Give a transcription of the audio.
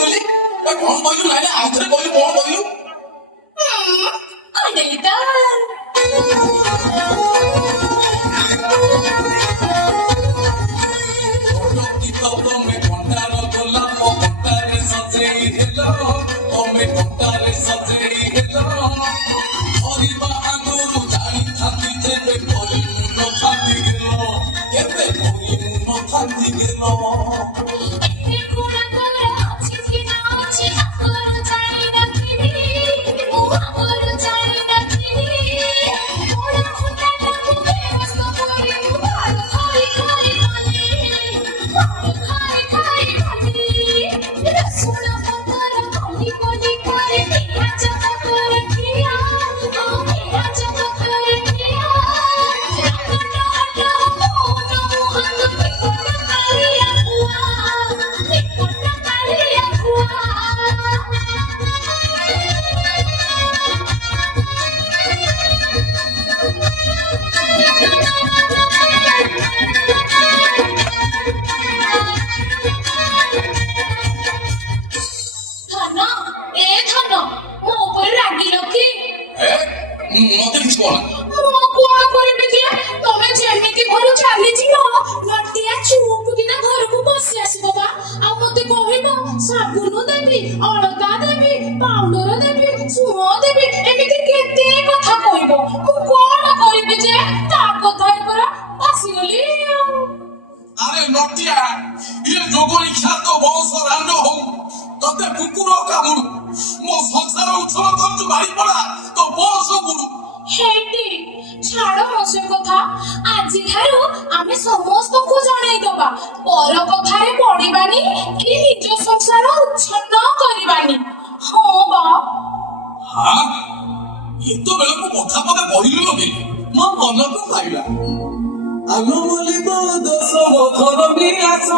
ଦେଲି କଣ କହିଲୁ ନାଇଁ ଆଉଥରେ କହିଲୁ କଣ କହିଲୁ କହିଦେଲି ତ ତମେ ଘଣ୍ଟାର ଗୋଲାପ ଘଣ୍ଟାରେ ସଜେଇ ହେଲ ତମେ ଘଣ୍ଟାରେ ସଜେଇ ହେଲ କରିବା ଆଗରୁ ଜାଣିଥାନ୍ତି ଯେବେ କରିମୁ ନଥାନ୍ତି ଗେଲ କେବେ କରିମୁ ନଥାନ୍ତି ଗେଲ ଏତେ ଗୁଣା କର ଅଛି କି ନା ଅଛି ଆଗରୁ ଜାଣିନଥିଲି ମୁଁ ଆଗରୁ ଜାଣିନଥିଲି ମୋର ଘଣ୍ଟାଟାକୁ ବେହୋସ କରି ମୁଁ ଭାର ଖାଇ ଖାଇ ଗଲି ଭାର ଖାଇ ଖାଇ ଗଲି ରସୁଣ ପତ୍ର କଲି କଲି କରି ପିଆଜ ପତ୍ର ଖିଆ ପିଆଜ ପତ୍ର ଖିଆ ରାଗଟ ହଟ ମୌନ ମୁହଁକୁ ବିପଦ କାଳିଆ କୁଆ ବିପଦ କାଳିଆ କୁଆ ଧନ ଏ ଧନ ମୋ ଉପରେ ରାଗିଲ କି ମତେ କିଛି କହନା ମୁଁ କଣ କରିବି ଯେ ତମେ ଯେମିତି ଘରୁ ଚାଲିଯିବ ନଟିଆ ଚୁପ୍ କିନା ଘରକୁ ବସି ଆସିବ ବା ଆଉ ମତେ କହିବ ସାବୁନ ଦେବି ଅଳତା ଦେବି ପାଉଡର ଦେବି ସୁଅ ଦେବି ଏମିତି କେତେ କଥା କହିବ ମୁଁ କଣ କରିବି ଯେ ତା କଥା ପରା ଆସିଗଲି আরে নটিয়া ইয়ে জগই খ্যাত বংশ রান্ড হও তোতে কুকুর কামুড়ু মো সংসার উৎসব করছু বাড়ি পড়া তো বংশ গুরু হেটি ছাড় ମୋ ସେ କଥା ଆଜିଠାରୁ ଆମେ ସମସ୍ତଙ୍କୁ ଜଣେଇଦବା ପର କଥାରେ ପଡ଼ିବାନି କି ନିଜ ସଂସାର ଉଚ୍ଛନ୍ନ କରିବାନି ହଁ ବା হ্যাঁ এত বেলাକୁ কথা পদে কহিলু কে ମୋ ମନକୁ ଖାଇଲା ଆମ ମଲିକ ଦୋଷ ମୋ ଧରମୀ ଆସ